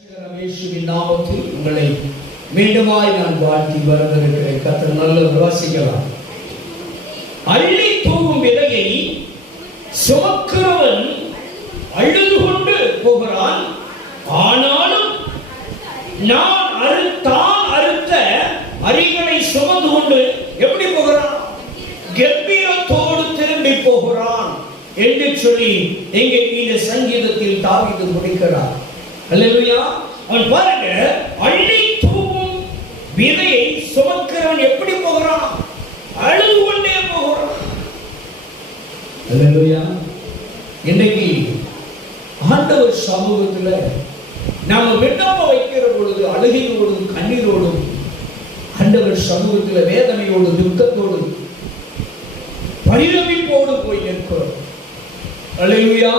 நாமத்தில் உங்களை மீண்டுமாய் நான் வாழ்த்தி வரவிருக்கிறேன் கத்தர் நல்ல வாசிக்கலாம் அள்ளி தூவும் விதையை சுமக்கிறவன் அழுது கொண்டு போகிறான். ஆனாலும் நான் அறுத்தான் அறுத்த அறிகளை சுமந்து கொண்டு எப்படி போகிறான்? கம்பீரத்தோடு திரும்பி போகிறான் என்று சொல்லி எங்கே இந்த சங்கீதத்தில் தாவிது முடிக்கிறார். அல்லேலூயா. அவன் பாருங்க அள்ளி தூவும் விதையை சுமக்கிறவன் எப்படி போகிறான்? அழுது கொண்டே போகிறான். அல்லேலூயா. இன்னைக்கு ஆண்டவர் சமூகத்துல நாம விண்ணப்ப வைக்கிற பொழுது அழுகையோடும் கண்ணீரோடும் ஆண்டவர் சமூகத்துல வேதனையோடு துக்கத்தோடு பரிதவிப்போடு போய் நிற்கிறோம். அல்லேலூயா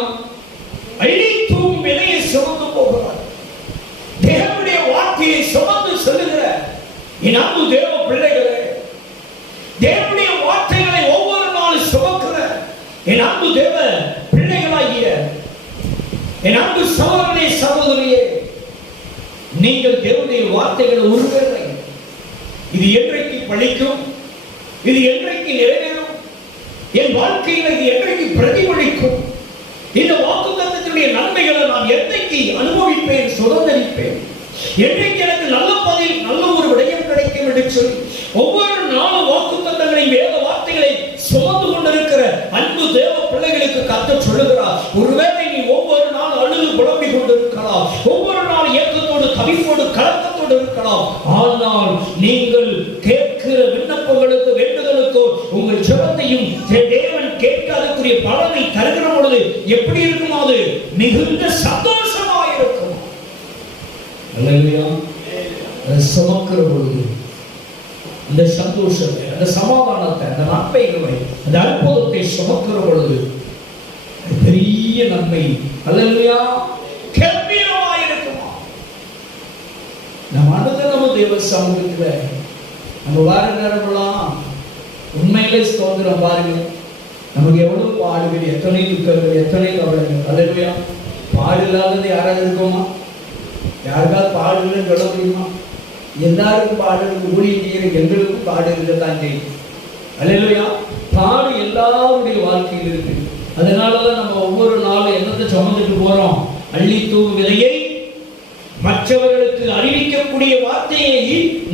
அள்ளி தூவும் விலையை சுமந்து போகிறார் தேவனுடைய வார்த்தையை சுமந்து செல்லுகிற என் தேவ பிள்ளைகளே தேவனுடைய வார்த்தைகளை ஒவ்வொரு நாளும் சுமக்கிற என் அன்பு தேவ பிள்ளைகளாகிய என் அன்பு சகோதரனே சகோதரியே நீங்கள் தேவனுடைய வார்த்தைகளை உருவேறை இது என்றைக்கு பழிக்கும்? இது என்றைக்கு நிறைவேறும்? என் வாழ்க்கையில் இது என்றைக்கு பிரதிபலிக்கும்? இந்த வாக்குத்தத்தத்தினுடைய நன்மைகளை நான் என்றைக்கு அனுபவிப்பேன் சுதந்திரிப்பேன்? என்றைக்கு எனக்கு நல்ல பதில் நல்ல ஒரு என்று சொல்லி ஒவ்வொரு நாளும் வாக்குத்தத்தங்களை வேத வார்த்தைகளை சுமந்து கொண்டிருக்கிற அன்பு தேவ பிள்ளைகளுக்கு கத்த சொல்லுகிறார். ஒரு நீ ஒவ்வொரு நாள் அழுது புலம்பிக் கொண்டிருக்கலாம் ஒவ்வொரு நாள் ஏக்கத்தோடு தவிப்போடு கலக்கத்தோடு இருக்கலாம் ஆனால் நீங்கள் கேட்கிற விண்ணப்பங்களுக்கு வேண்டுதலுக்கோ உங்கள் ஜெபத்தையும் தேவன் கேட்காதக்குரிய பலனை தருகிற பொழுது எப்படி இருக்கும் அது மிகுந்த சந்தோஷமாக இருக்கும் அல்லேலூயா அதை சுமக்கிற பொழுது அந்த சந்தோஷத்தை அந்த சமாதானத்தை அந்த நன்மைகளை அந்த அற்புதத்தை சுமக்கிற பொழுது பெரிய நன்மை. அல்லேலூயா. கம்பீரமாயிருக்குமா நம்ம அனுதினமும் தேவ சமூகத்தில் நம்ம வார நேரமெல்லாம் உண்மையிலே ஸ்தோத்திரம் பாருங்க. நமக்கு எவ்வளவு பாடுகள் எத்தனை துக்கங்கள் எத்தனை கவலைகள். அல்லையா பாடு இல்லாதது யாராவது இருக்குமா? யாருக்காவது பாடுகள் சொல்ல முடியுமா? எல்லாருக்கும் பாடுறது ஊழியர் எங்களுக்கும் பாடு இருக்கத்தான் செய்யும் அல்லையா பாடு எல்லாருடைய வாழ்க்கையில் இருக்கு. அதனாலதான் நம்ம ஒவ்வொரு நாளும் என்னத்தை சுமந்துட்டு போறோம்? அள்ளி விதையை மற்றவர்களுக்கு அறிவிக்கக்கூடிய வார்த்தையை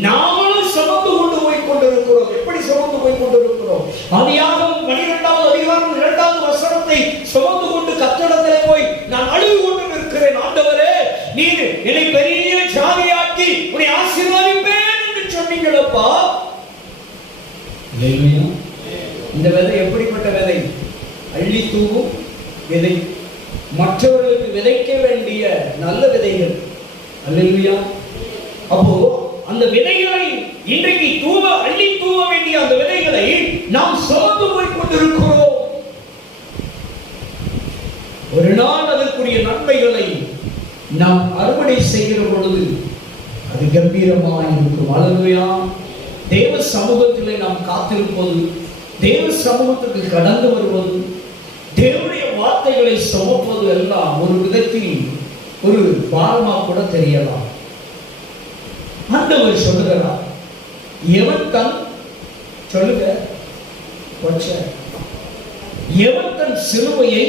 நாமளும் சுமந்து கொண்டு போய் கொண்டிருக்கிறோம். எப்படி சுமந்து போய் கொண்டிருக்கிறோம்? அதியாகவும் பனிரெண்டாவது அதிகாரம் இரண்டாவது வசனத்தை சுமந்து கொண்டு கத்தடத்திலே போய் நான் அழுது கொண்டு நிற்கிறேன். ஆண்டவரே நீர் என்னை பெரிய இல்லையா? இந்த விதை எப்படிப்பட்ட விதை? அள்ளி தூவும் விதை. மற்றவர்களுக்கு விதைக்க வேண்டிய நல்ல விதைகள். அல்லேலூயா. அப்போ அந்த விதைகளை இன்றைக்கு தூவ அள்ளி தூவ வேண்டிய அந்த விதைகளை நாம் சுமந்து போய் கொண்டிருக்கிறோம் ஒரு நாள் அதற்குரிய நன்மைகளை நாம் அறுவடை செய்கிற பொழுது அது கம்பீரமாக இருக்கும் அல்லேலூயா. தேவ சமூகத்திலே நாம் காத்திருப்பது தேவ சமூகத்துக்கு கடந்து வருவது தேவனுடைய வார்த்தைகளை சுமப்பது எல்லாம் ஒரு விதத்தில் ஒரு பாரமா கூட தெரியலாம். ஆண்டவர் சொல்லுகிறார்? எவன் தன் சொல்லுங்க எவன் தன் சிறுமையை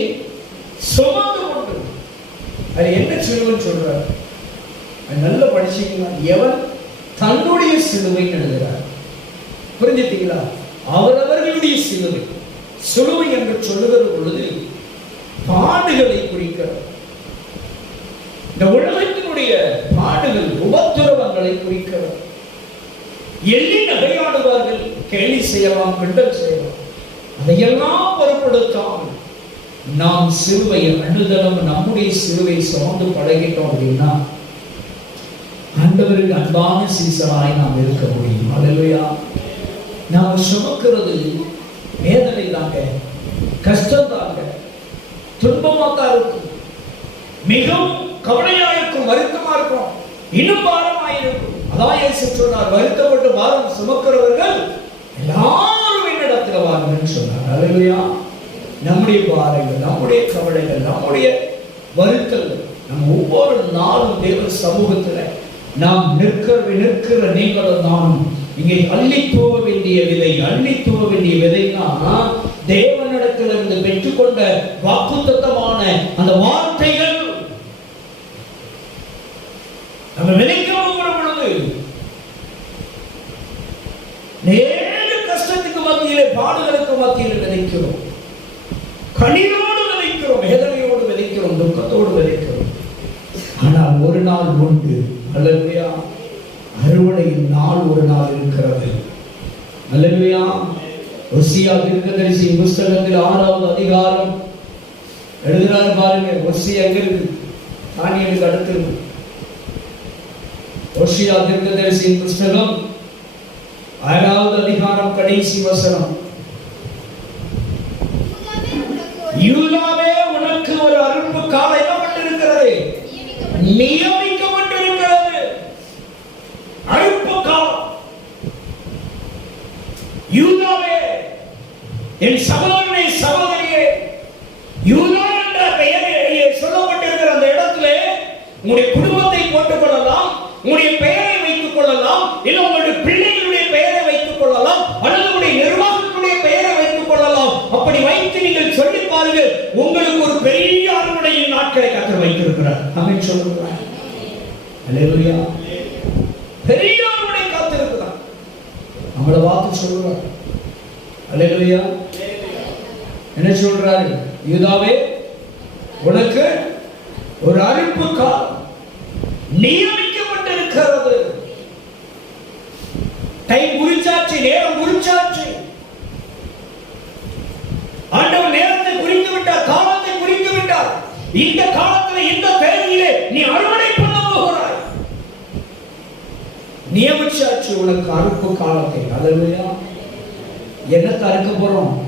சுமந்து கொண்டு அது என்ன சிறுவன் சொல்றார்? நல்ல நல்லா படிச்சீங்கன்னா எவன் தன்னுடைய சிலுவை எழுதுகிறார். புரிஞ்சுட்டீங்களா? அவரவர்களுடைய சிலுவை. சிலுவை என்று சொல்லுகிற பொழுது பாடுகளை குறிக்கிறார் இந்த உலகத்தினுடைய பாடுகள் உபத்திரவங்களை குறிக்கிறது. எள்ளி நகையாடுவார்கள் கேலி செய்யலாம் கிண்டல் செய்யலாம். அதையெல்லாம் பொருட்படுத்தாமல் நாம் சிறுவை அனுதலம் நம்முடைய சிறுவை சுமந்து பழகிட்டோம் அப்படின்னா ஆண்டவருக்கு அன்பான சீசனாய் நாம் இருக்க முடியும். அதுலையா நாம் சுமக்கிறது வேதனை தாங்க கஷ்டம் தாங்க துன்பமாக தான் இருக்கும். மிகவும் கவலையா இருக்கும் வருத்தமா இருக்கும் இன்னும் பாரமாயிருக்கும் அதான் இயேசு சொன்னார் வருத்தப்பட்டு பாரம் சுமக்கிறவர்கள் எல்லாரும் என்னிடத்துல வாருங்கன்னு சொன்னார். அல்லையா நம்முடைய பாரங்கள் நம்முடைய கவலைகள் நம்முடைய வருத்தங்கள் நம்ம ஒவ்வொரு நாளும் தேவ சமூகத்தில் நாம் நிற்கிற நிற்கிற நீங்களும் நானும் இங்கே அள்ளி போக வேண்டிய விதை அள்ளி போக வேண்டிய விதைனா தேவனிடத்திலிருந்து பெற்றுக்கொண்ட வாக்குத்தத்தமான அந்த வார்த்தைகள் நம்ம விதைக்க பொழுது நேர கஷ்டத்துக்கு மத்தியிலே பாடுகளுக்கு மத்தியில் விதைக்கிறோம் கண்ணீரோடு விதைக்கிறோம் வேதனையோடு விதைக்கிறோம் துக்கத்தோடு விதைக்கிறோம் ஆனால் ஒரு நாள் உண்டு அல்லையா அறுவடையின் நாள் ஒரு நாள் இருக்கிறது அல்லையா ஒசியா தீர்க்கதரிசி புஸ்தகத்தில் ஆறாவது அதிகாரம். எழுதுறாரு பாருங்க ஒசி எங்க இருக்கு? தானியலுக்கு அடுத்து இருக்கு. ஒசியா தீர்க்கதரிசியின் புஸ்தகம் ஆறாவது அதிகாரம் கடைசி வசனம். யூதாவே உனக்கு ஒரு அருப்பு காலம் நியமி நியமிக்கப்பட்டிருக்கிறது அருப்பு காலம் யூதாவே என் சகோதரனை சகோதரியே யூதா என்ற பெயரிலேயே சொல்லப்பட்டிருக்கிற அந்த இடத்துல உங்களுடைய குடும்பத்தை போட்டுக் கொள்ளலாம் உங்களுடைய பெயரை வைத்துக் கொள்ளலாம் இல்லை உங்களுடைய பிள்ளைகளுடைய பெயரை வைத்துக் கொள்ளலாம் அல்லது உங்களுடைய நிர்வாகத்துடைய பெயரை வைத்துக் கொள்ளலாம். அப்படி வைத்து நீங்கள் சொல்லி பாருங்கள் உங்களுக்கு ஒரு பெரிய அறுவடையின் நாட்களை கத்தர் வைத்திருக்கிறார். அப்படின்னு சொல்லுகிறார் அல்லேலூயா பெரிய அறுவடை காத்திருக்கிறார். நம்மளை பார்த்து சொல்லுறார் அல்லேலூயா என்ன சொல்றாரு? யூதாவே உனக்கு ஒரு அறிவிப்பு காலம் நியமிக்கப்பட்டிருக்கிறது. டைம் குறிச்சாச்சு நேரம் குறிச்சாச்சு ஆண்டவர் நேரத்தை குறித்து விட்டார் காலத்தை குறித்து விட்டார். இந்த காலத்தில் இந்த தேதியிலே நீ அறுவடை பண்ண போகிறாய். நியமிச்சாச்சு உனக்கு அறுப்பு காலத்தை. அல்லையா. என்னத்தை அறுக்க போறோம்?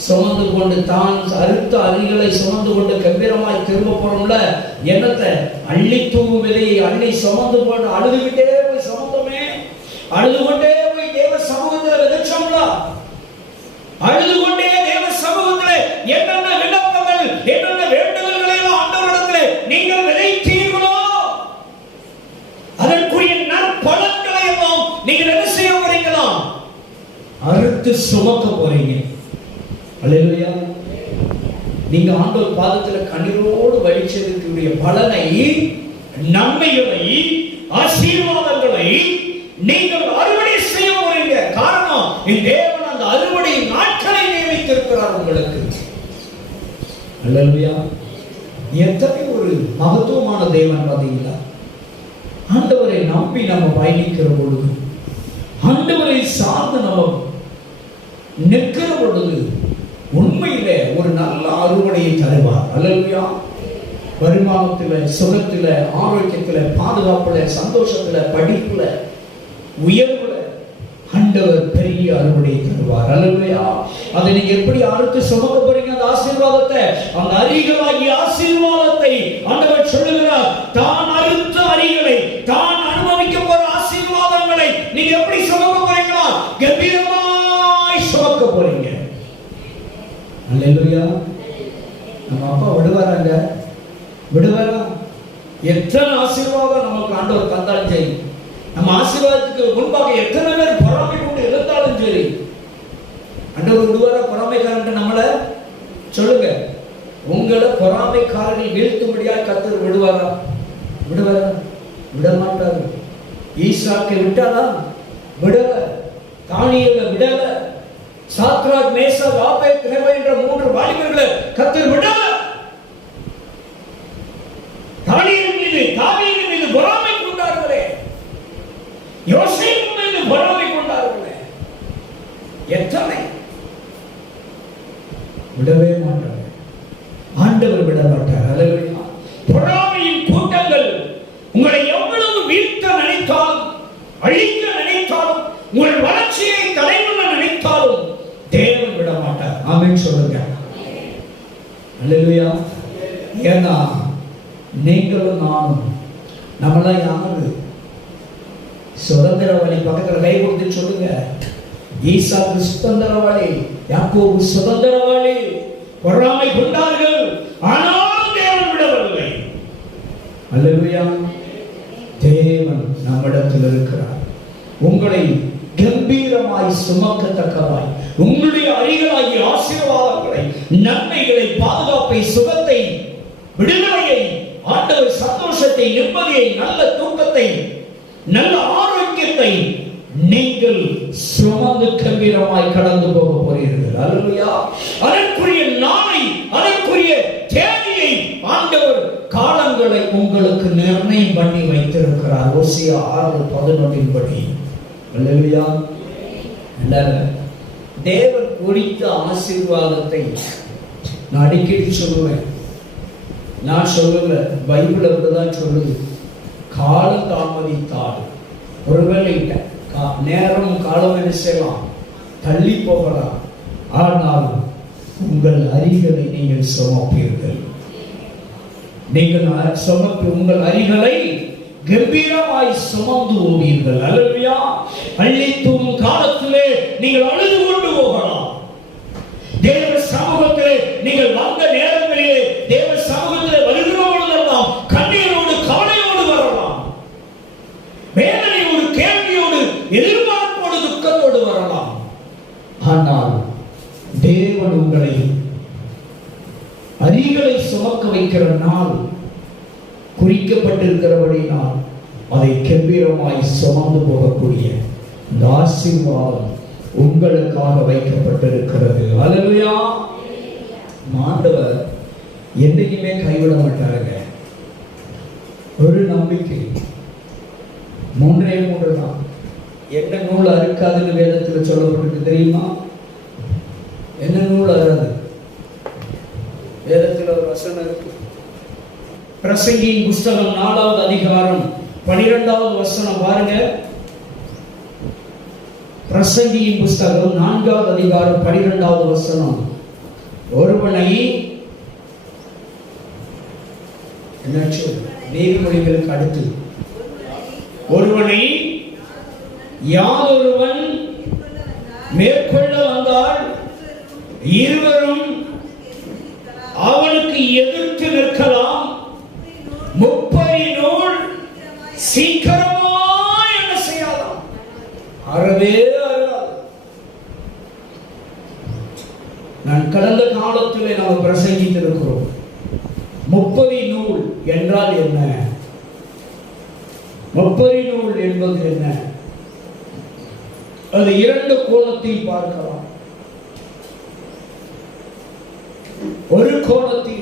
சுமந்து கொண்டு தான் அறுத்த அரிகளை சுமந்து கொண்டு கம்பீரமாய் திரும்ப போறோம்ல என்னத்தை? அள்ளி தூங்கும் விதையை அள்ளி சுமந்து கொண்டு அழுதுகிட்டே போய் சுமந்தோமே. அழுது கொண்டே போய் தேவ சமூகத்தில் விதைச்சோம்ல. அழுது கொண்டே தேவ சமூகத்தில் என்னென்ன விண்ணப்பங்கள் என்னென்ன வேண்டுதல்களை எல்லாம் ஆண்டவரிடத்திலே நீங்கள் விதைத்தீர்களோ அதற்குரிய நற்பலன்களை எல்லாம் நீங்கள் என்ன செய்ய போறீங்களா எடுத்து சுமக்க போறீங்க. அல்லேலூயா. நீங்க ஆண்டோர் பாதத்துல கண்ணீரோடு வலிச்சதுக்குரிய பலனை நன்மைகளை ஆசீர்வாதங்களை நீங்கள் அறுவடை செய்ய போறீங்க. காரணம் என் தேவன் அந்த அறுவடை நாட்களை நியமித்திருக்கிறார் உங்களுக்கு. அல்லையா எத்தனை ஒரு மகத்துவமான தேவன் பாத்தீங்களா ஆண்டவரை நம்பி நம்ம பயணிக்கிற பொழுது ஆண்டவரை சார்ந்து நம்ம நிற்கிற பொழுது உண்மையில ஒரு நல்ல அறுவடையை தருவார். அல்லையா வருமானத்தில் சுகத்தில் ஆரோக்கியத்துல பாதுகாப்புல சந்தோஷத்துல படிப்புல உயர்வுல ஆண்டவர் பெரிய அறுவடை தருவார். அல்லையா அதை நீங்க எப்படி அறுத்து சுமக்க போறீங்க? அந்த ஆசீர்வாதத்தை அந்த அரிகளாகிய ஆசீர்வாதத்தை ஆண்டவர் சொல்லுகிறார். தான் அறுத்த அரிகளை தான் அனுபவிக்க போற ஆசீர்வாதங்களை நீங்க எப்படி அல்லையா நம்ம அப்பா விடுவாராங்க? விடுவாரா? எத்தனை ஆசீர்வாதம் நமக்கு ஆண்டவர் தந்தாலும் சரி. நம்ம ஆசீர்வாதத்துக்கு முன்பாக எத்தனை பேர் பொறாமை கொண்டு இருந்தாலும் சரி. ஆண்டவர் விடுவாரா? பொறாமைக்காரன் நம்மளை சொல்லுங்க. உங்களை பொறாமைக்காரர்கள் வீழ்த்தும்படியாக கத்தர் விடுவாரா? விடுவாரா? விட மாட்டாரு ஈஸ்வாக்கை விட்டாரா? விடல. தானியல விடலை. சாத்ராக் மேசா வாபே திரவை என்ற மூன்று வாலிபர்களை கத்தர் விடல தானியல் மீது தானியல் மீது பொறாமை கொண்டார்களே. யோசேப்பு மீது பொறாமை கொண்டார்களே. எத்தனை? விடவே மாட்டார் ஆண்டவர் விட மாட்டார் அல்லேலூயா பொறாமையின் கூட்டங்கள் உங்களை எவ்வளவு வீழ்த்த நினைத்தாலும் அழிக்க நினைத்தாலும் உங்கள் வளர்ச்சியை தடைபண்ண நினைத்தாலும் தேவன் விட மாட்டார் ஆமென் சொல்லுங்க அல்லேலூயா ஏன்னா நீங்களும் நானும். நம்மளாம் யாரு? சுதந்திரவாளி பக்கத்தில் கை கொடுத்து சொல்லுங்க. ஈசாக்கு சுதந்திரவாளி யாக்கோபு சுதந்திரவாளி பொறாமை கொண்டார்கள் ஆனால் தேவன் விடவில்லை. அல்லேலூயா. தேவன் நம்மிடத்தில் இருக்கிறார். உங்களை கம்பீரமாய் சுமக்கத்தக்கவாய் உங்களுடைய அறிகளாகிய ஆசீர்வாதங்களை நன்மைகளை பாதுகாப்பை சுகத்தை விடுதலை ஆண்டவர் சந்தோஷத்தை நிம்மதியை நல்ல தூக்கத்தை நல்ல ஆரோக்கியத்தை நீங்கள் சுமந்து கம்பீரமாய் கடந்து போக போகிறீர்கள். அருமையா அதற்குரிய நாளை அதற்குரிய தேதியை ஆண்டவர் காலங்களை உங்களுக்கு நிர்ணயம் பண்ணி வைத்திருக்கிறார். ஓசியா ஆறு பதினொன்றின் படி. அல்லேலூயா தேவன் குறித்த ஆசீர்வாதத்தை நான் அடிக்கடி சொல்லுவேன். நான் சொல்லல பைபிள் அப்படிதான் சொல்லுது. காலம் தாமதித்தால் ஒருவேளை கா- நேரம் காலம் என்ன செய்யலாம்? தள்ளி போகலாம். ஆனால் உங்கள் அறிகளை நீங்கள் சுமப்பீர்கள். நீங்கள் சுமப்பி உங்கள் அறிகளை கம்பீரமாய் சுமந்து ஓவீர்கள் அல்லையா அள்ளி காலத்திலே நீங்கள் அழுது கொண்டு போகலாம். தேவ சமூகத்திலே நீங்கள் வந்த நேரங்களிலே தேவ சமூகத்திலே வருகிற பொழுதெல்லாம் கண்ணீரோடு கவலையோடு வரலாம் வேதனையோடு கேள்வியோடு எதிர்பார்ப்போடு துக்கத்தோடு வரலாம் ஆனால் தேவன் உங்களை அரிகளை சுமக்க வைக்கிற நாள் குறிக்கப்பட்டிருக்கிறபடினால் அதை கம்பீரமாய் சுமந்து போகக்கூடிய இந்த ஆசீர்வாதம் உங்களுக்காக வைக்கப்பட்டிருக்கிறது. அல்லேலூயா ஆண்டவர் என்னைக்குமே கைவிட மாட்டாருங்க. ஒரு நம்பிக்கை. மூன்றே மூன்று தான். என்ன நூல் அறுக்காதுன்னு வேதத்தில் சொல்லப்பட்டிருக்கு தெரியுமா? என்ன நூல் அறாது வேதத்தில் ஒரு வசனம் இருக்கு. பிரசங்கியின் புஸ்தகம் நாலாவது அதிகாரம் பனிரெண்டாவது வசனம் பாருங்க. பிரசங்கியின் புஸ்தகம் நான்காவது அதிகாரம் பனிரெண்டாவது வசனம். ஒருவனை என்னாச்சு? நீதிமொழிகளுக்கு அடுத்து. ஒருவனை யாதொருவன் மேற்கொள்ள வந்தால் இருவரும் அவனுக்கு எதிர்த்து நிற்கலாம். முப்பரி நூல் சீக்கிரமா என்ன செய்யலாம்? அறவே நான் கடந்த காலத்திலே நாம் பிரசங்கித்திருக்கிறோம். முப்பரி நூல் என்றால் என்ன? முப்பரி நூல் என்பது என்ன? அது இரண்டு கோணத்தில் பார்க்கலாம். ஒரு கோணத்தில்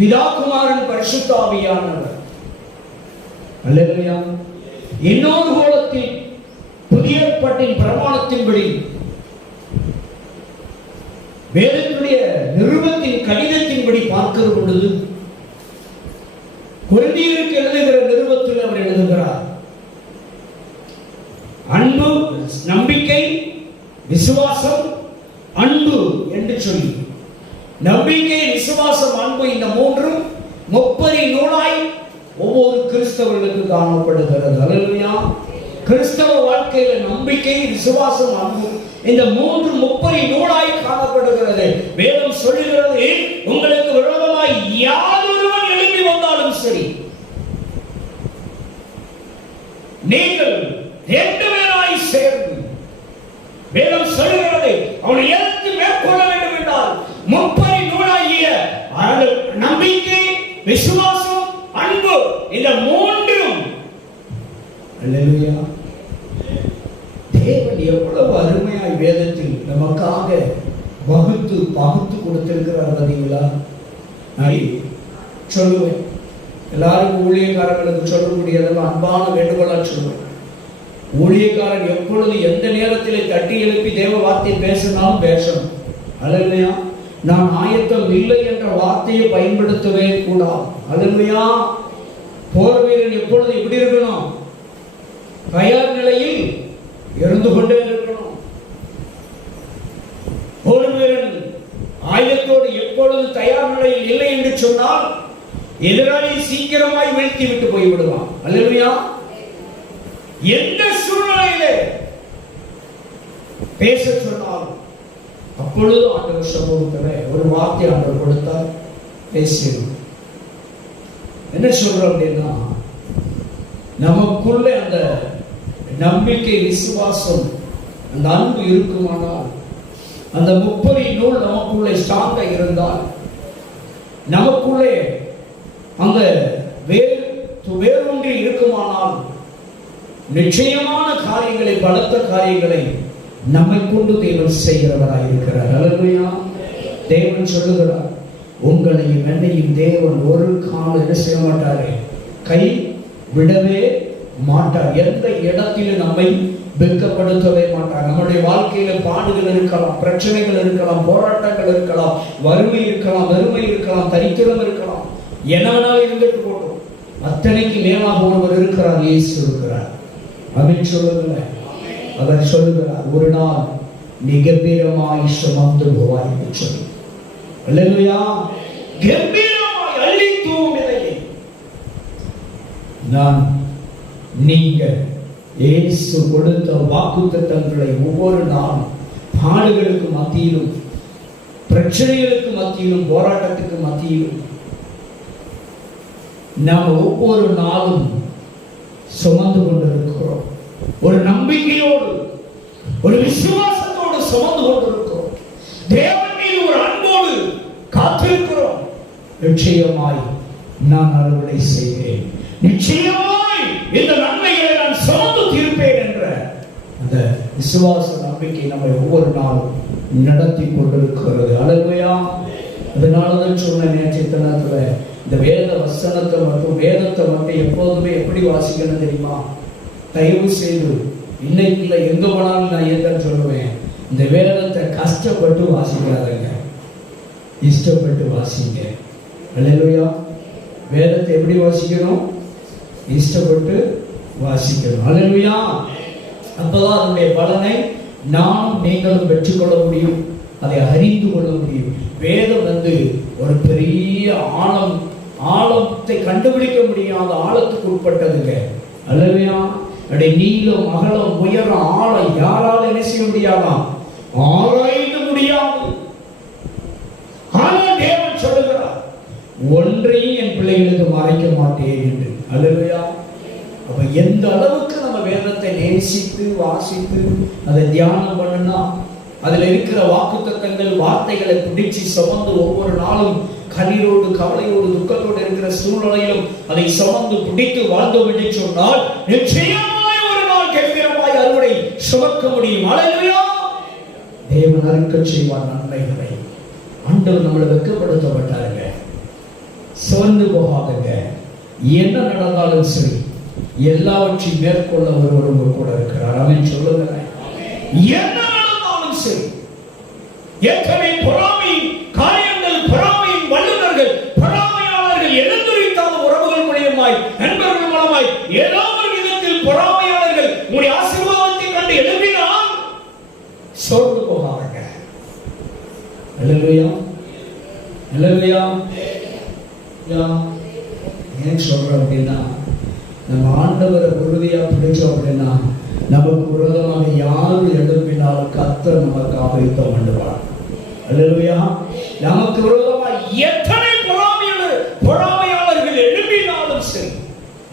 பிதாகுமாரன் பரிசுத்தாவியானவர் அல்லையா இன்னொரு கோலத்தில் புதிய ஏற்பாட்டின் பிரமாணத்தின்படி வேதத்துடைய நிருபத்தின் கடிதத்தின்படி பார்க்கிற பொழுது குருந்தியருக்கு எழுதுகிற நிருபத்தில் அவர் எழுதுகிறார் அன்பு நம்பிக்கை விசுவாசம் அன்பு என்று சொல்லி நம்பிக்கை விசுவாசம் அன்பு இந்த மூன்றும் முப்பது நூலாய் ஒவ்வொரு கிறிஸ்தவர்களுக்கு காணப்படுகிறது. அல்லேலூயா கிறிஸ்தவ வாழ்க்கையில நம்பிக்கை விசுவாசம் அன்பு இந்த மூன்று முப்பரி நூலாய் காணப்படுகிறது. வேதம் சொல்லுகிறது உங்களுக்கு விரோதமாய் யாரொருவன் எழுப்பி வந்தாலும் சரி நீங்கள் ரெண்டு பேராய் சேர்ந்து வேதம் சொல்லுகிறது அவனை எதிர்த்து மேற்கொள்ள வேண்டும் என்றால் முப்பரி நூலாகிய அது நம்பிக்கை விசுவாசம் அன்பு இந்த மூன்றும். தேவன் எவ்வளவு அருமையாய் வேதத்தில் நமக்காக வகுத்து பகுத்து கொடுத்திருக்கிறார் பார்த்தீங்களா? நான் சொல்லுவேன். எல்லாரும் ஊழியக்காரர்களுக்கு சொல்லக்கூடியதெல்லாம் அன்பான வேண்டுகோளாக சொல்லுவேன். ஊழியக்காரன் எப்பொழுது எந்த நேரத்தில் தட்டி எழுப்பி தேவ வார்த்தை பேசினாலும் பேசணும். அல்லையா நான் ஆயத்தம் இல்லை என்ற வார்த்தையை பயன்படுத்தவே கூடாது அதுமையா போர் வீரன் எப்பொழுது எப்படி இருக்கணும்? தயார் நிலையில் இருந்து கொண்டே இருக்கணும். போர் வீரன் ஆயுதத்தோடு எப்பொழுது தயார் நிலையில் இல்லை என்று சொன்னால் எதிராளி சீக்கிரமாய் வீழ்த்தி விட்டு போய்விடுவான். அல்லையா எந்த சூழ்நிலையிலே பேச சொன்னாலும் அப்பொழுது ஆண்டவர் சமூகத்தில் ஒரு வார்த்தை ஆண்டவர் கொடுத்தார். பேசிடும் என்ன சொல்றோம் அப்படின்னா நமக்குள்ள அந்த நம்பிக்கை விசுவாசம் அந்த அன்பு இருக்குமானால் அந்த முப்பரி நூல் நமக்குள்ளே ஸ்ட்ராங்கா இருந்தால் நமக்குள்ளே அந்த வேர் வேரூன்றி இருக்குமானால் நிச்சயமான காரியங்களை பலத்த காரியங்களை நம்மை கொண்டு தேவன் செய்கிறவராய் இருக்கிறார். அழகையா தேவன் சொல்லுகிறார் உங்களையும் என்னையும் தேவன் ஒரு காலம் என்ன செய்ய மாட்டாரு? கை விடவே மாட்டார். எந்த இடத்திலும் நம்மை வெட்கப்படுத்தவே மாட்டார். நம்முடைய வாழ்க்கையில பாடுகள் இருக்கலாம் பிரச்சனைகள் இருக்கலாம் போராட்டங்கள் இருக்கலாம் வறுமை இருக்கலாம் வறுமை இருக்கலாம் தரித்திரம் இருக்கலாம். என்ன இருந்துட்டு போட்டோம் அத்தனைக்கு மேலாக ஒருவர் இருக்கிறார். இயேசு இருக்கிறார். அப்படின்னு சொல்லுங்களேன் அவர் சொல்லுகிறார் ஒரு நாள் நீ கம்பீரமாய் சுமந்து போவாய் என்று சொல்லி. கம்பீரமாய் அள்ளி தூவும் நான் நீங்க இயேசு கொடுத்த வாக்குத்தத்தங்களை ஒவ்வொரு நாளும் பாடுகளுக்கு மத்தியிலும் பிரச்சனைகளுக்கு மத்தியிலும் போராட்டத்துக்கு மத்தியிலும் நாம் ஒவ்வொரு நாளும் சுமந்து கொண்டிருக்கிறோம். ஒரு நம்பிக்கையோடு ஒரு விசுவாசத்தோடு சுமந்து கொண்டிருக்கிறோம். தேவன் மீது ஒரு அன்போடு காத்திருக்கிறோம். நிச்சயமாய் நான் அறுவடை செய்வேன். நிச்சயமாய் இந்த நன்மைகளை நான் சுமந்து தீர்ப்பேன் என்ற அந்த விசுவாச நம்பிக்கை நம்மை ஒவ்வொரு நாளும் நடத்தி கொண்டிருக்கிறது. அழகையா அதனாலதான் சொன்ன நேற்றைய தினத்துல இந்த வேத வசனத்தை மட்டும் வேதத்தை மட்டும் எப்போதுமே எப்படி வாசிக்கணும் தெரியுமா? தயவு செய்து இன்னைக்கு இல்லை எங்க போனாலும் நான் ஏதன்னு சொல்லுவேன். இந்த வேதத்தை கஷ்டப்பட்டு வாசிக்காதங்க. இஷ்டப்பட்டு வாசிங்க. அல்லையா வேதத்தை எப்படி வாசிக்கணும்? இஷ்டப்பட்டு வாசிக்கணும். அல்லையா அப்பதான் அதனுடைய பலனை நானும் நீங்களும் பெற்றுக்கொள்ள முடியும். அதை அறிந்து கொள்ள முடியும். வேதம் வந்து ஒரு பெரிய ஆழம் ஆழத்தை கண்டுபிடிக்க முடியாத ஆழத்துக்கு உட்பட்டதுங்க. அல்லவையா அப்படி நீளம் அகலம் உயரம் ஆழம் யாரால என்ன செய்ய முடியாதாம் ஆராய்ந்து முடியாது. ஆனால் தேவன் சொல்லுகிறார் ஒன்றையும் என் பிள்ளைகளுக்கு மறைக்க மாட்டேன் என்று. அல்லவையா அப்ப எந்த அளவுக்கு நம்ம வேதத்தை நேசித்து வாசித்து அதை தியானம் பண்ணுனா அதுல இருக்கிற வாக்குத்தத்தங்கள் வார்த்தைகளை பிடிச்சு சுமந்து ஒவ்வொரு நாளும் கண்ணீரோடு கவலையோடு துக்கத்தோடு இருக்கிற சூழ்நிலையிலும் அதை சுமந்து பிடித்து வாழ்ந்தோம் என்று சொன்னால் நிச்சயம் ஒரு நாள் கம்பீரமாய் அறுவடை சுமக்க முடியும் அலையா தேவன் அறுக்க செய்வார் நன்மைகளை. ஆண்டவர் நம்மளை வெட்கப்படுத்தப்பட்டாருங்க. சோர்ந்து போகாதுங்க. என்ன நடந்தாலும் சரி எல்லாவற்றையும் மேற்கொள்ள ஒருவர் உங்க கூட இருக்கிறார். அவன் சொல்லுகிறேன் என்ன நடந்தாலும் சரி ஏற்கனவே பொறாமையும் காரியங்கள் பொறாமையின் வல்லுநர்கள் பொறாமையாளர்கள் எழுந்துரைத்தாத உறவுகள் மூலியமாய் நண்பர்கள் மூலமாய் ஏதோ ஒரு விதத்தில் பொறாமையாளர்கள் உங்களுடைய ஆசீர்வாதத்தை கண்டு எழுப்பினால் சோர்ந்து போகாதங்க அல்லேலூயா அல்லேலூயா ஏன் சொல்றோம் அப்படின்னா நம்ம ஆண்டவரை உறுதியா பிடிச்சோம் அப்படின்னா நமக்கு விரோதமாக யார் எழுப்பினாலும் கத்தர் நமக்காக யுத்தம் பண்ணுவார் அல்லேலூயா நமக்கு விரோதமாக எத்தனை பொறாமையாளர் பொறாமையாளர்கள் எழுப்பினாலும் சரி.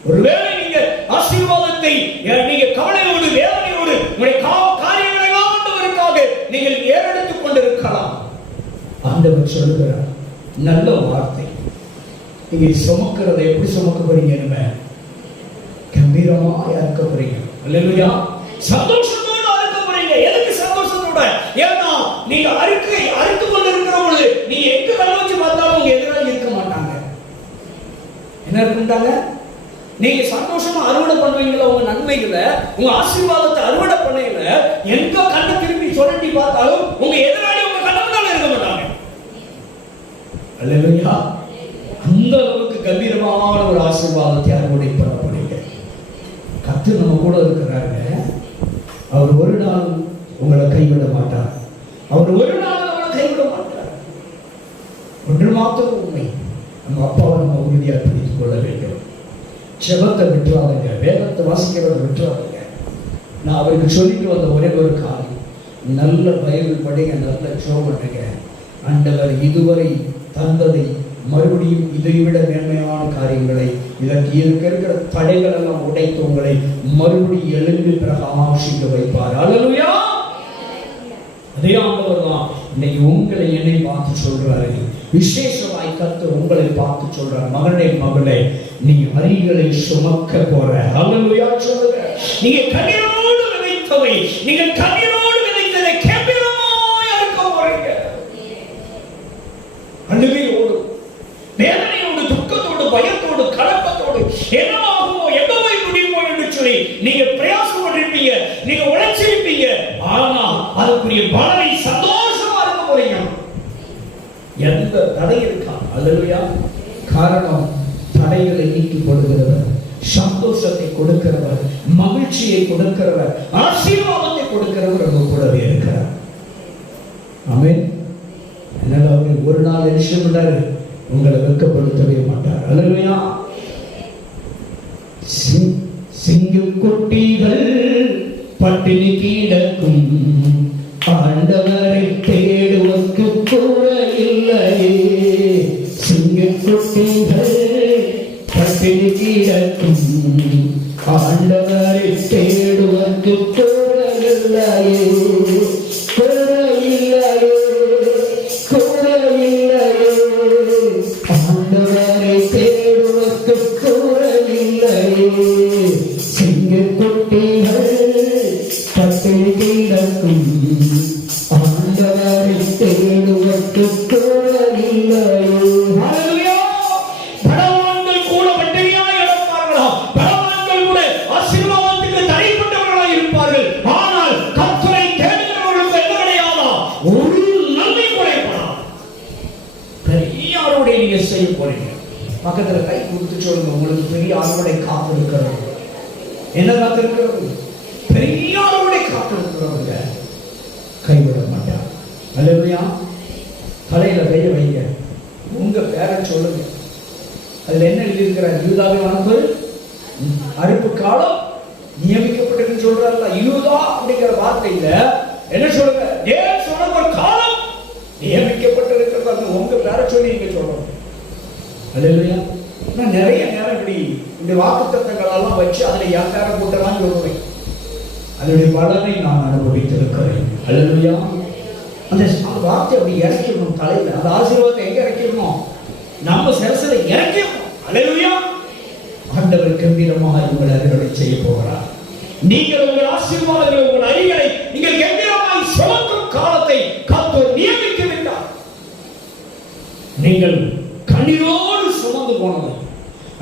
ஒருவேளை நீங்க ஆசீர்வாதத்தை அஹ், நீங்க கவலையோடு வேதனையோடு உங்களுடைய கா- காரியங்களை ஆண்டவருக்காக நீங்கள் ஏறெடுத்துக் கொண்டிருக்கலாம் ஆண்டவர் சொல்லுகிறார். நல்ல வார்த்தை. நீங்க சுமக்கிறத எப்படி சுமக்க போறீங்க நம்ம? கம்பீரமாக இருக்க போறீங்க இல்லையா சந்தோஷத்தோடு அறுக்க போறீங்க எதுக்கு சந்தோஷத்தோட? ஏன்னா நீங்க அறுக்கை அறுத்து கொண்டு இருக்கிற பொழுது நீ எங்க கண்ண வச்சு பார்த்தாலும் உங்க எதிராளி இருக்க மாட்டாங்க. என்ன இருக்குண்டாங்க நீங்க சந்தோஷமா அறுவடை பண்ணுவீங்களா உங்க நன்மைகளை? உங்க ஆசீர்வாதத்தை அறுவடை பண்ணீங்கள எங்க கண்ணை திரும்பி சுரண்டி பார்த்தாலும் உங்க எதிராக உங்க கண்ண முன்னால இருக்க மாட்டாங்க அல்லேலூயா அந்த அளவுக்கு கம்பீரமான ஒரு ஆசீர்வாதத்தை அறுவடை பண்ண கத்து நம்ம கூட இருக்கிறாங்க அவர் ஒரு நாள் உங்களை கைவிட மாட்டார். அவர் ஒரு நாள் உங்களை கைவிட மாட்டார். ஒன்று மாத்திரம் உண்மை. நம்ம அப்பாவை நம்ம உறுதியாக பிடித்துக் கொள்ள வேண்டும். செபத்தை விட்டுறாதுங்க. வேதத்தை வாசிக்கிறத விட்டுறாதுங்க. நான் அவருக்கு சொல்லிட்டு வந்த ஒரே ஒரு காலம் நல்ல பைபிள் படிங்க நல்ல ஜோ பண்ணுங்க. ஆண்டவர் இதுவரை தந்ததை மறுபடியும் இதை விட மேன்மையான காரியங்களை இதற்கு இருக்கிற தடைகள் எல்லாம் உடைத்து உங்களை மறுபடியும் எழுந்து பிரகாசிக்க வைப்பார். அல்லேலூயா அதே ஆண்டவர் தான் இன்னைக்கு உங்களை என்னை பார்த்து சொல்றாரு. விசேஷமாய் கத்து உங்களை பார்த்து சொல்றார். மகனே மகளே நீ வரிகளை சுமக்க போற. அல்லேலூயா சொல்லுங்க. நீங்க கண்ணீரோடு நீங்க கண்ணீரோடு விதைத்ததை கேம்பிரமாய் அறுக்க போறீங்க அழுகையோடு வேதனையோடு துக்கத்தோடு பயத்தோடு கலப்பத்தோடு என்னவாகுமோ எவ்வளவு முடியுமோ என்று சொல்லி நீங்க பிரயாசப்பட்டிருப்பீங்க நீங்க உழைச்சிருப்பீங்க. ஆனால் அதுக்குரிய பலனை சந்தோஷமா இருக்க போறீங்க. எந்த தடை இருக்கா அல்லையா காரணம் தடைகளை நீக்கி கொடுக்கிறவர் சந்தோஷத்தை கொடுக்கிறவர் மகிழ்ச்சியை கொடுக்கிறவர் ஆசீர்வாதத்தை கொடுக்கிறவர் உங்க கூடவே இருக்கிறார். அமேன் என்னால் அவர் ஒரு நாள் நிமிஷம் உங்களை வெட்கப்படுத்தவே மாட்டார். அல்லையா சிங்கு குட்டிகள் பட்டினி கிடக்கும். ஆண்டவரை தேடுவதற்கு கூட இல்லையே. சிங்கு குட்டிகள் பட்டினி கிடக்கும். ஆண்டவரை தேடுவதற்கு என்ன காத்திருக்கிறது பெரிய காத்திருக்கிறவங்க கைவிட மாட்டார் அல்லையா தலையில கைய வைங்க. உங்க பேரை சொல்லுங்க. அதுல என்ன எழுதியிருக்கிறார்? யூதாவை வனப்பு அறுப்பு காலம் நியமிக்கப்பட்டிருக்குன்னு சொல்றாருல. யூதா அப்படிங்கிற வார்த்தையில என்ன சொல்லுங்க? தேவன் சொன்ன ஒரு காலம் நியமிக்கப்பட்டிருக்கிறது. அது உங்க பேரை சொல்லி நீங்க சொல்லணும். அல்லையா நான் நிறைய நேரம் இப்படி இந்த வாக்குத்தத்தங்கள் எல்லாம் வச்சு அதுல என் பேரை போட்டலாம் சொல்லுவேன். அதனுடைய பலனை நான் அனுபவித்திருக்கிறேன். அல்லையா அந்த வார்த்தை அப்படி இறக்கிடணும் தலையில. அந்த ஆசீர்வாதத்தை எங்க இறக்கிடணும்? நம்ம சிரசில இறக்கிடணும். அல்லையா ஆண்டவர் கம்பீரமாக உங்கள் அறுவடை செய்ய போகிறார். நீங்கள் உங்கள் ஆசீர்வாதங்களை உங்கள் அரிகளை நீங்கள் கம்பீரமாய் சுமக்கும் காலத்தை காத்தோர் நியமிக்க வேண்டாம் நீங்கள் கண்ணீரோடு சுமந்து போனது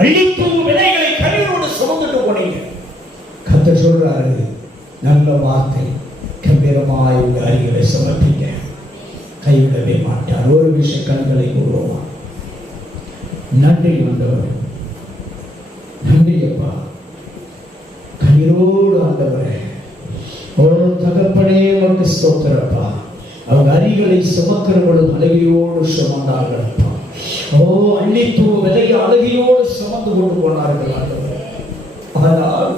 அழிக்கும் விதைகளை சுமந்துட்டு போனீங்க. கத்த சொல்றாரு நல்ல வார்த்தை கம்பீரமாய் உங்க அருகிலை சமர்ப்பிங்க. கைவிடவே மாட்டார். ஒரு விஷ கண்களை கூறுவோம் நன்றி வந்தவர் நன்றி அப்பா. கண்ணீரோடு ஆண்டவரே. ஒரு தகப்பனே உனக்கு ஸ்தோத்திரப்பா அவங்க அரிகளை சுமக்கிறவர்கள் அழகியோடு சுமந்தார்கள் அப்பா. ஓ அள்ளிப்பூ விதைய அழகியோடு சுமந்து கொண்டு போனார்கள் அதனால் ஆனால்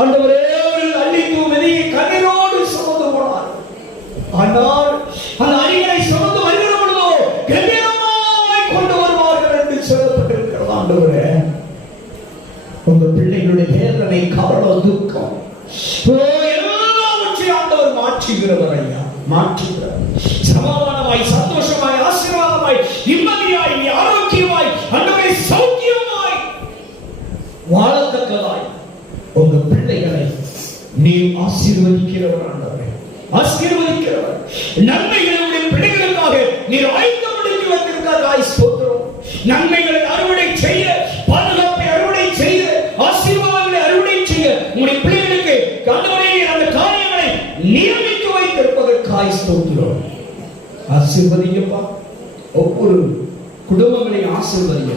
ஆண்டவரே ஒரு அள்ளிப்பூ விதையை கண்ணீரோடு சுமந்து போனார். ஆனால் அந்த அணிகளை சுமந்து வருகிற பொழுதோ கம்பீரமாய் கொண்டு வருவார்கள் என்று சொல்லப்பட்டிருக்கிறது ஆண்டவரே. உங்க பிள்ளைகளுடைய வேதனை கவலை துக்கம் எல்லாவற்றையும் ஆண்டவர் மாற்றுகிறவர் ஐயா. மாற்றுகிறார் சமாதானமாய் சந்தோஷம் ஆசீர்வாதமாய் நிம்மதியாய் ஆரோக்கியமாய் ஆண்டவரை சௌக்கியமாய் வாழத்தக்கதாய் உங்க பிள்ளைகளை நீ ஆசீர்வதிக்கிறவர் ஆசீர்வதிக்கிறவர் நன்மைகளுடைய பிள்ளைகளுக்காக நீர் ஆயத்தப்படுத்தி ஆய் ஸ்தோத்திரம். நன்மைகளை அறுவடை செய்ய பாதுகாப்பை அறுவடை செய்ய ஆசீர்வாதங்களை அறுவடை செய்ய உங்களுடைய பிள்ளைகளுக்கு ஆண்டவரே அந்த காரியங்களை நியமித்து வைத்திருப்பதற்காய் ஸ்தோத்திரம். ஆசீர்வதிங்கப்பா ஒவ்வொரு குடும்பங்களையும் ஆசீர்வதிங்க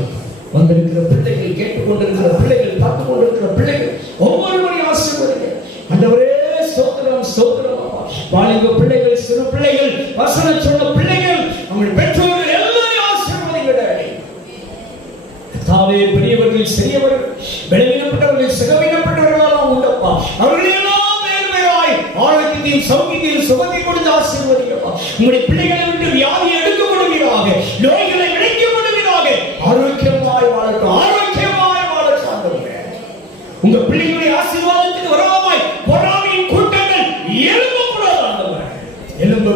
வந்திருக்கிற பிள்ளைகள் கேட்டுக்கொண்டிருக்கிற பிள்ளைகள் பார்த்து கொண்டிருக்கிற பிள்ளைகள் ஒவ்வொருவரையும் ஆசீர்வதிங்க ஆண்டவரே ஸ்தோத்திரம் ஸ்தோத்திரம் அப்பா. வாலிப பிள்ளைகள் சிறு பிள்ளைகள் வசன சொன்ன பிள்ளைகள் அவங்க பெற்றோர்கள் எல்லாரையும் ஆசீர்வதிங்க தாவே பெரியவர்கள் சிறியவர்கள் விளைவினப்பட்டவர்கள் சிறவினப்பட்டவர்களெல்லாம் உண்டப்பா அவர்கள் எல்லாம் மேன்மையாய் ஆரோக்கியத்தையும் சௌக்கியத்தையும் சுகத்தை கொடுத்து ஆசீர்வதிக்கப்பா உங்களுடைய பிள்ளை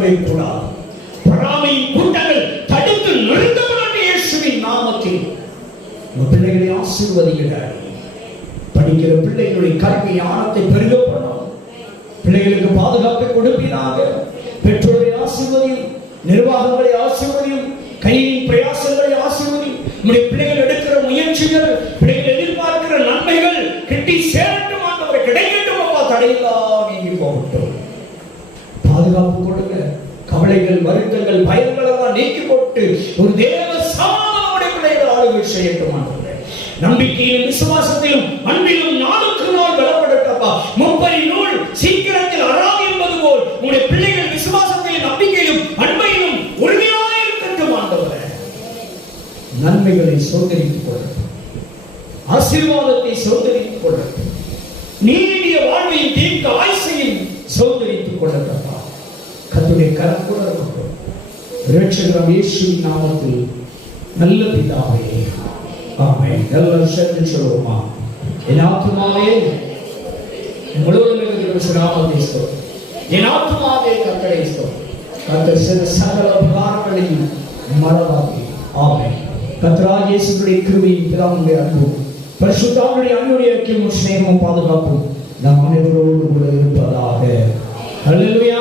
போகவே கூடாது பொறாமையின் கூட்டங்கள் தடுத்து நிறுத்தப்படும் இயேசுவின் நாமத்தில். உங்க பிள்ளைகளை ஆசீர்வதிக்கிறார் படிக்கிற பிள்ளைகளுடைய கல்வி ஞானத்தை பெருகப்படும் பிள்ளைகளுக்கு பாதுகாப்பை கொடுப்பீராக. பெற்றோரை ஆசீர்வதியும் நிர்வாகங்களை ஆசீர்வதியும் கையின் பிரயாசங்களை ஆசீர்வதியும் உங்களுடைய பிள்ளைகள் எடுக்கிற முயற்சிகள் பிள்ளைகள் எதிர்பார்க்கிற நன்மைகள் கிட்டி சேரட்டும் ஆண்டவரை கிடைக்கட்டும் அப்பா தடையில்லா நீங்கி போகட்டும் பாதுகாப்பு கொடுங்க கவலைகள் வருத்தங்கள் பயங்கள் எல்லாம் நீக்கி போட்டு ஒரு தேவ சமாதானமுடைய பிள்ளைகள் ஆளுகை செய்யட்டும் நம்பிக்கையிலும் விசுவாசத்திலும் அன்பிலும் நாளுக்கு நாள் பலப்படட்டப்பா முப்பரி நூல் சீக்கிரத்தில் அறாது என்பது போல் உங்களுடைய பிள்ளைகள் விசுவாசத்திலும் நம்பிக்கையிலும் அன்பையிலும் உரிமையாக இருக்கட்டும் ஆண்டவரே. நன்மைகளை சோதரித்துக் கொள்ளட்டும் ஆசீர்வாதம் சோதரித்துக் கொள்ளட்டும் நீடிய வாழ்வையும் தீர்க்க ஆயுசையும் சோதரித்துக் கொள்ளட்டப்பா கத்துடைய கரம் கூட இருக்கட்டும் இரட்சகரம் இயேசுவின் நாமத்தில் நல்ல பிதாவே ஆமே எல்லாரும் சேர்ந்து சொல்லுவோமா என் ஆத்மாவே முழுவதும் இருக்கிற சுனாமத்தை என் ஆத்மாவே கத்தரை ஸ்தோத்திரம். கர்த்தர் சில சகல உபகாரங்களையும் மறவாதே ஆமே கத்தராக இயேசுடைய கிருபையும் பிதாவுடைய அன்பும் பரிசுத்தாவுடைய அன்புடைய ஐக்கியமும் சிநேகமும் பாதுகாப்பும் நம் அனைவரோடு கூட இருப்பதாக ஹalleluya